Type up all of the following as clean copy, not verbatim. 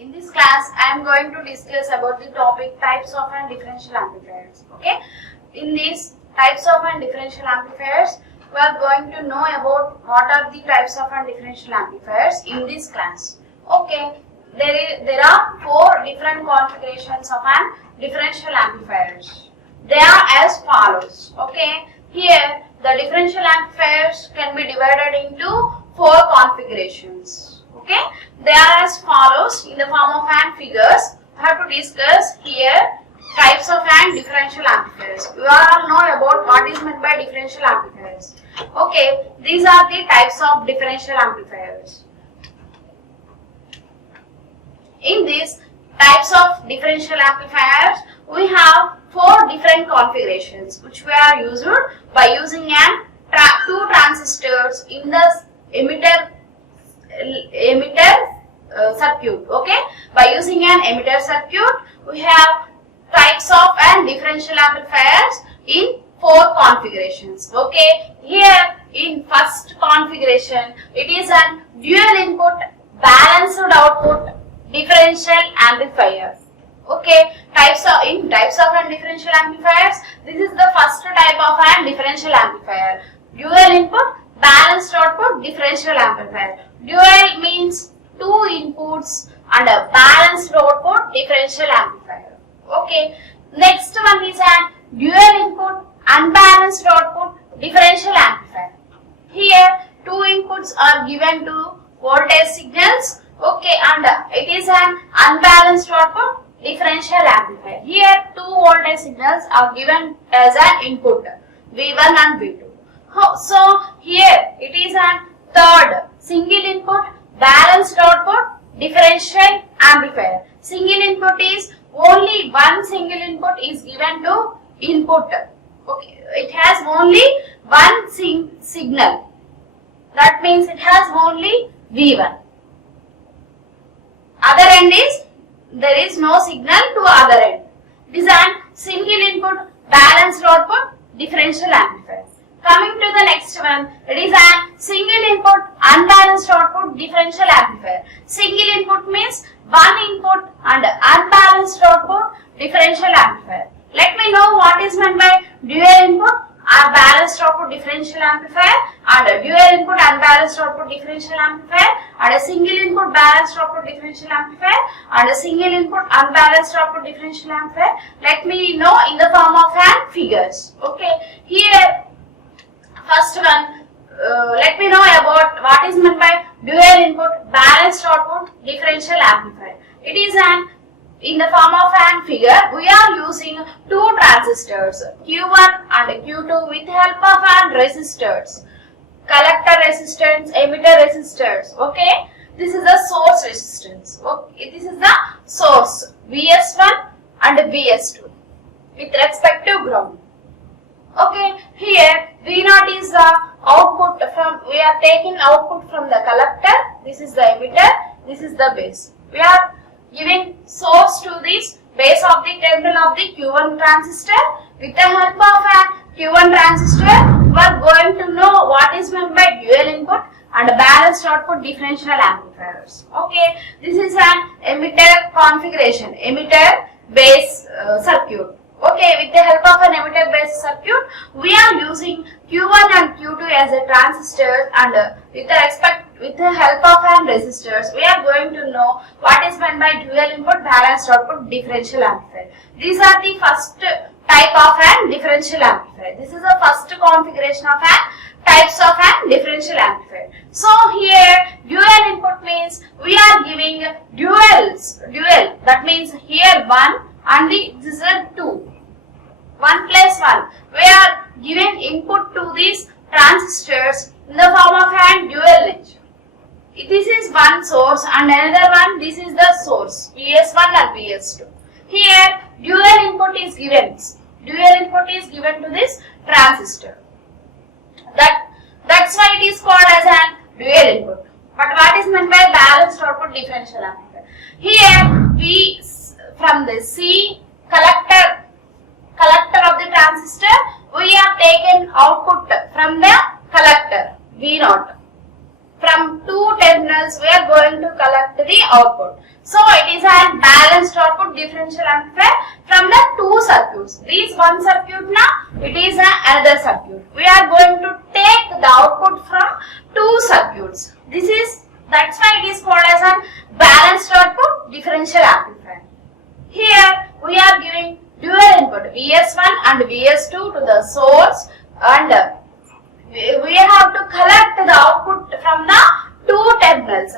In this class, I am going to discuss about the topic types of and differential amplifiers. Okay. In these types of and differential amplifiers, we are going to know about what are the types of and differential amplifiers in this class. Okay. There are four different configurations of an differential amplifiers. They are as follows. Okay. Here, the differential amplifiers can be divided into four configurations. Okay, they are as follows in the form of hand figures. I have to discuss here types of and differential amplifiers. You all know about what is meant by differential amplifiers. Okay, these are the types of differential amplifiers. In these types of differential amplifiers, we have four different configurations which we are used by using two transistors in the emitter circuit. Okay, by using an emitter circuit, we have types of and differential amplifiers in four configurations. Okay, here in first configuration, it is an dual input balanced output differential amplifier. Okay, types of and differential amplifiers, this is the first type of an differential amplifier. Dual input balanced output differential amplifier. Dual means two inputs and a balanced output differential amplifier. Okay. Next one is an dual input unbalanced output differential amplifier. Here two inputs are given to voltage signals. Okay, and it is an unbalanced output differential amplifier. Here two voltage signals are given as an input V1 and V2. So here it is a third single input balanced output differential amplifier. Single input is only one single input is given to input. Okay, it has only one signal. That means it has only V1. Other end is there is no signal to other end. It is a single input balanced output differential amplifier. Coming to the next one, it is a single input unbalanced output differential amplifier. Single input means one input and unbalanced output differential amplifier. Let me know what is meant by dual input or balanced output differential amplifier and a dual input unbalanced output differential amplifier and a single input balanced output differential amplifier and a single input unbalanced output differential amplifier. Let me know in the form of hand figures. Okay, here first one, let me know about what is meant by dual input balanced output differential amplifier. It is in the form of an figure. We are using two transistors Q1 and Q2 with the help of an resistors, collector resistance, emitter resistors. Okay, this is the source resistance. Okay, this is the source VS1 and VS2 with respect to ground. Okay, here V0 is the output from, we are taking output from the collector, this is the emitter, this is the base. We are giving source to this base of the terminal of the Q1 transistor. With the help of a Q1 transistor, we are going to know what is meant by dual input and balanced output differential amplifiers. Okay, this is an emitter configuration, emitter base circuit. Okay, with the help of an emitter based circuit, we are using Q1 and Q2 as a transistors and with the help of an resistors, we are going to know what is meant by dual input balanced output differential amplifier. These are the first type of an differential amplifier. This is the first configuration of an types of an differential amplifier. So here dual input means we are giving dual, that means here 1 and this is a 2. 1 plus 1. We are giving input to these transistors in the form of an dual nature. This is one source and another one, this is the source VS1 and VS2. Here dual input is given. Dual input is given to this transistor. That's why it is called as an dual input. But what is meant by balanced output differential amplifier? Here we from the C collector of the transistor, we have taken output from the collector V0. from two terminals we are going to collect the output. So it is a balanced output differential amplifier from the two circuits. This one circuit now, it is another circuit. We are going to take the output from two circuits. That's why it is called as a balanced output differential amplifier. Here we are giving dual input Vs1 and Vs2 to the source, and we have to collect the output from the two terminals.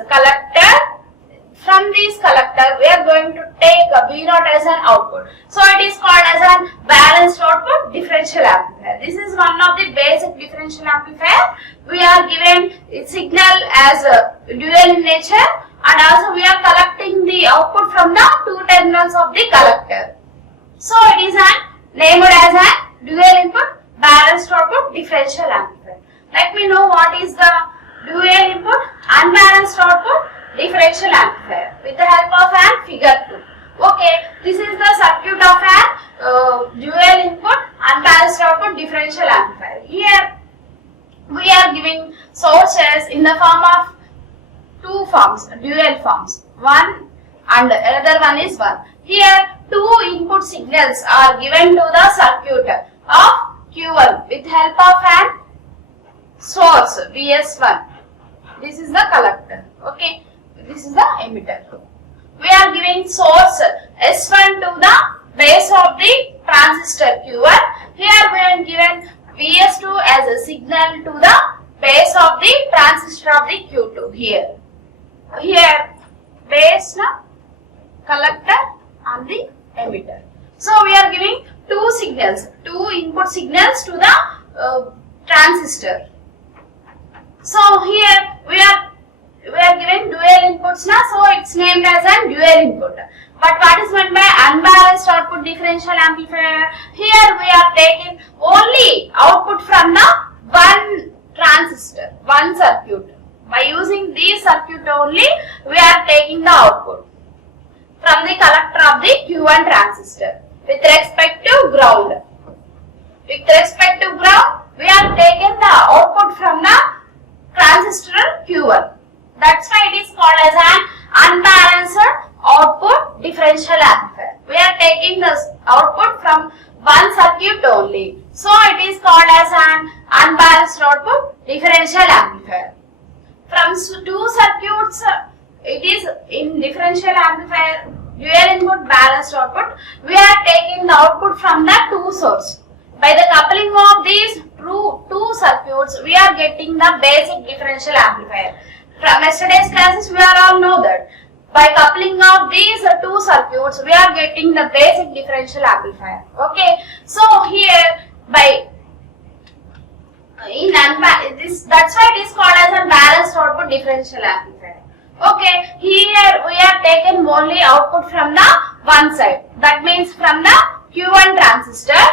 From this collector we are going to take a V0 as an output. So it is called as a balanced output differential amplifier. This is one of the basic differential amplifier. We are given its signal as dual in nature, and also we are collecting the output from the two terminals of the collector. So it is named as a dual input balanced output differential amplifier. Let me know what is the dual input unbalanced output differential amplifier with the help of an figure 2. Okay, this is the circuit of an dual input unbalanced output differential amplifier. Here we are giving sources in the form of two forms, dual forms, one and another one is one. Here two input signals are given to the circuit of Q1 with help of an source Vs1. This is the collector. Okay, this is the emitter. We are giving source S1 to the base of the transistor Q1. Here we are given Vs2 as a signal to the base of the transistor of the Q2. Here base, collector and the emitter. So we are giving two signals, two input signals to the transistor. So here we are given dual inputs now, so it's named as a dual input. But what is meant by unbalanced output differential amplifier? Here we are taking only output from the one transistor, one circuit. By using this circuit only, we are taking the output from the collector of the Q1 transistor with respect to ground. With respect to ground, we are taking the output from the transistor Q1. That's why it is called as an unbalanced output differential amplifier. We are taking the output from one circuit only. So it is called as an unbalanced output differential amplifier. From two circuits, it is in differential amplifier, dual input balanced output. We are taking the output from the two source. By the coupling of these two circuits, we are getting the basic differential amplifier. From yesterday's classes, we are all know that by coupling of these two circuits, we are getting the basic differential amplifier. Okay, so here that's why it is called as a balanced output differential amplifier. Okay, here we are taken only output from the one side. That means from the Q1 transistor,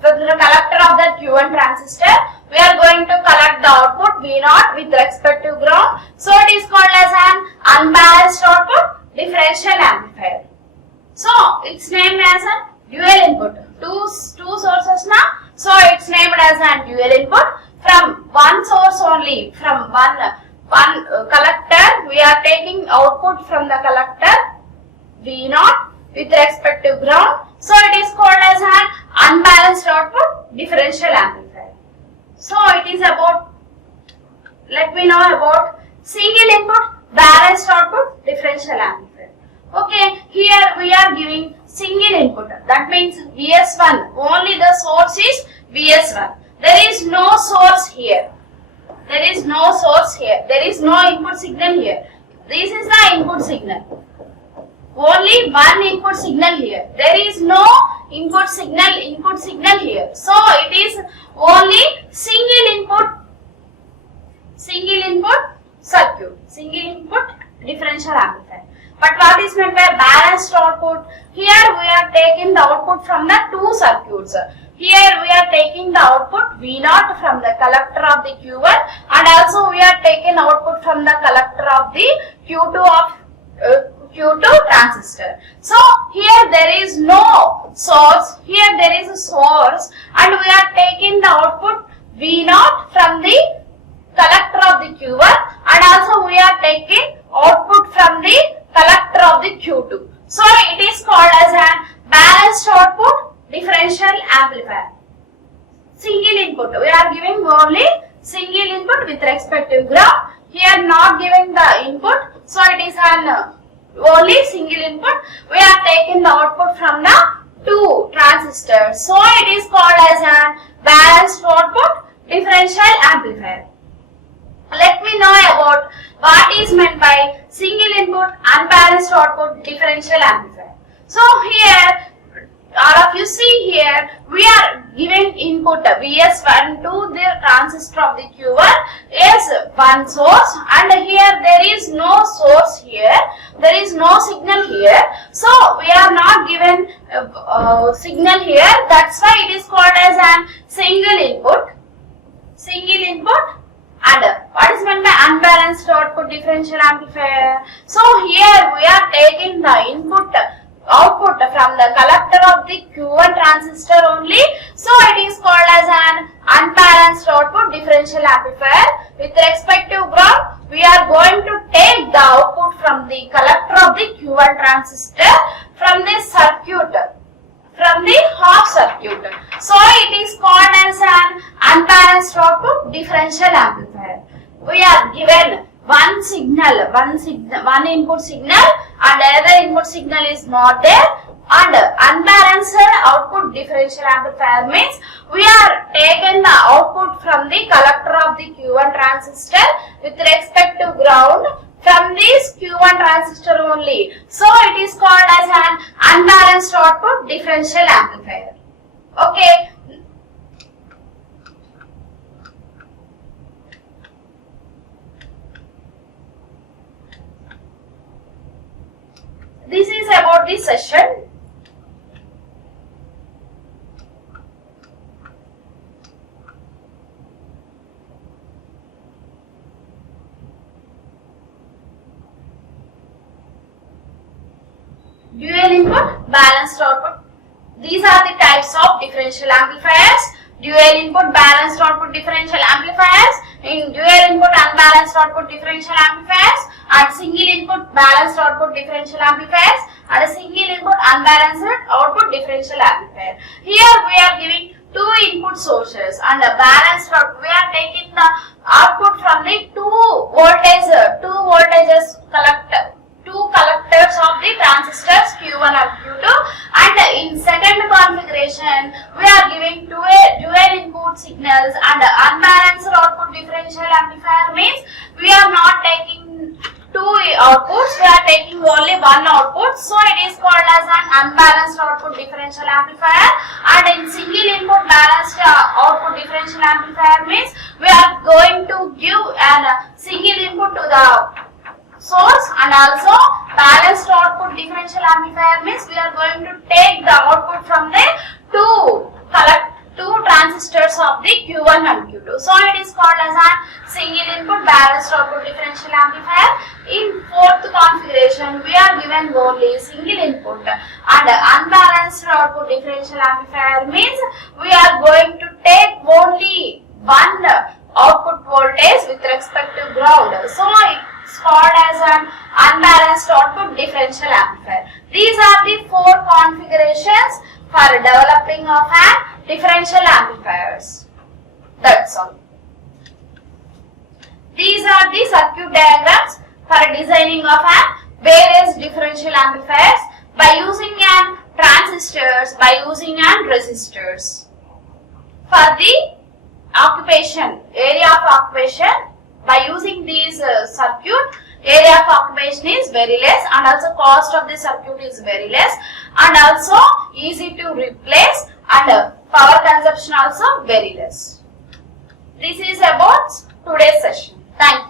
from the collector of the Q1 transistor, we are going to collect the output V0 with respect to ground. So it is called as an unbalanced output differential amplifier. So it's named as a dual input. Two sources now. So it's named as a dual input. From one source only, from one collector, we are taking output from the collector V0 with respect to ground. So it is called as an unbalanced output differential amplifier. So it is about, let me know about single input balanced output differential amplifier. Okay, here we are giving single input. That means Vs1, only the source is Vs1. There is no source here. There is no source here. There is no input signal here. This is the input signal. Only one input signal here. There is no input signal here. So it is only single input circuit, single input differential amplifier. But what is meant by balanced output? Here we are taking the output from the two circuits. Here we are taking the output V0 from the collector of the Q1, and also we are taking output from the collector of the Q2 transistor. So here there is no source, here there is a source, and we are taking the output V0 from the collector of the Q1, and also we are taking output from the collector of the Q2. So it is called as a balanced output differential amplifier. Single input, we are giving only single input with respect to ground. Here not giving the input, so it is an only single input. We are taking the output from the two transistors. So it is called as a balanced output differential amplifier. Let me know about what is meant by single input unbalanced output differential amplifier. So here all of you see here we are giving input Vs1 to the transistor of the Q1 is one source, and here there is no source here, there is no signal here, so we are not given signal here, that's why it is called as an single input and what is meant by unbalanced output differential amplifier. So here we are taking the output from the collector of the Q1 transistor only, so it is called as an unbalanced output differential amplifier. With respect to ground, we are going to take the output from the collector of the Q1 transistor from the circuit, from the half circuit. So it is called as an unbalanced output differential amplifier. We are given one signal, one input signal, and other input signal is not there, and unbalanced output differential amplifier means we are taking the output from the collector of the Q1 transistor with respect to ground from this Q1 transistor only. So it is called as an unbalanced output differential amplifier. Okay. This is about this session. Dual input, balanced output. These are the types of differential amplifiers. Dual input, balanced output differential amplifiers. In dual input, unbalanced output differential amplifiers, and single input balanced output differential amplifiers, and a single input unbalanced output differential amplifier. Here we are giving two input sources and a balanced output. We are taking the output from the two collectors of the transistors Q1 and Q2, and in second configuration we are giving two dual input signals and unbalanced output differential amplifier means we are not taking two outputs, we are taking only one output, so it is called as an unbalanced output differential amplifier. And in single input balanced output differential amplifier means we are going to give a single input to the source, and also balanced output differential amplifier means we are going to take the output from the two transistors of the Q1 and Q2. So it is called as a single input balanced output differential amplifier. In fourth configuration we are given only single input and unbalanced output differential amplifier means we are going to take only one output voltage with respect to ground. So it's called as an unbalanced output differential amplifier. These are the four configurations for developing of an differential amplifiers. That's all. These are the circuit diagrams for designing of an various differential amplifiers by using an transistors, by using an resistors. For the occupation, area of occupation, by using these circuit, area of occupation is very less, and also cost of the circuit is very less, and also easy to replace, and power consumption also very less. This is about today's session. Thank you.